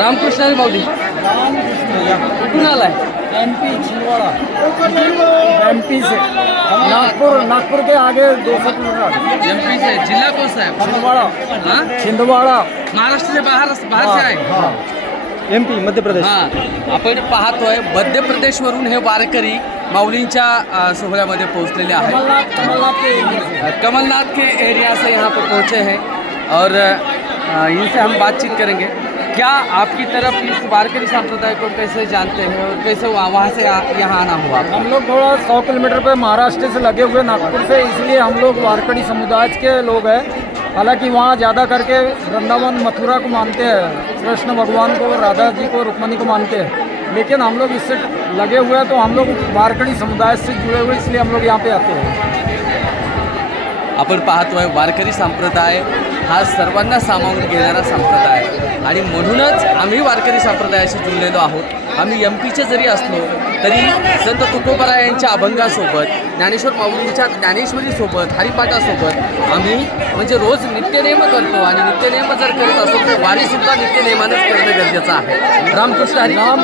रामकृष्ण माऊली कुठून आलाय? M P Chhindwara. M P से। नागपुर नागपुर के आगे दो सौ किलोमीटर एम पी से। जिल्हा कोणता आहे छिंदवाड़ा। हा? छिंदवाड़ा। महाराष्ट्र से बाहेर बाहेर से आहे? हाँ. M P Madhya Pradesh. हा. आपण पाहतोय मध्य प्रदेशवरून हे वारकरी माऊलींच्या सोहळ्यामध्ये पोहोचलेले आहेत. कमलनाथ के एरिया से. से यहाँ पर पहुँचे हैं. और इनसे हम बातचीत करेंगे. क्या आपकी तरफ़ इस वारकरी संप्रदाय को कैसे जानते हैं और कैसे वहाँ से यहाँ आना हुआ? हम लोग थोड़ा सौ किलोमीटर पे महाराष्ट्र से लगे हुए नागपुर से, इसलिए हम लोग वारकड़ी समुदाय के लोग हैं। हालाँकि वहाँ ज़्यादा करके वृंदावन, मथुरा को मानते हैं, कृष्ण भगवान को, राधा जी को, रुक्मणी को मानते हैं। लेकिन हम लोग इससे लगे हुए हैं तो हम लोग वारकड़ी समुदाय से जुड़े हुए, इसलिए हम लोग यहाँ पे आते हैं। आपण पाहतोय वारकरी संप्रदाय हा सर्वांना सामावून घेणारा संप्रदाय. आहे. आणि म्हणूनच आम्ही वारकरी संप्रदायाशी जुळलेलो आहोत. आम्ही एम पीचे जरी असलो तरी संत तुकोबरा यांच्या अभंगासोबत ज्ञानेश्वर माऊलींच्या ज्ञानेश्वरीसोबत हरिपाठासोबत आम्ही म्हणजे रोज नित्यनेम करतो आणि नित्यनेम जर करत असतो तर वारीसुद्धा नित्यनेमानंच करणं गरजेचं आहे. रामकृष्ण हरी. राम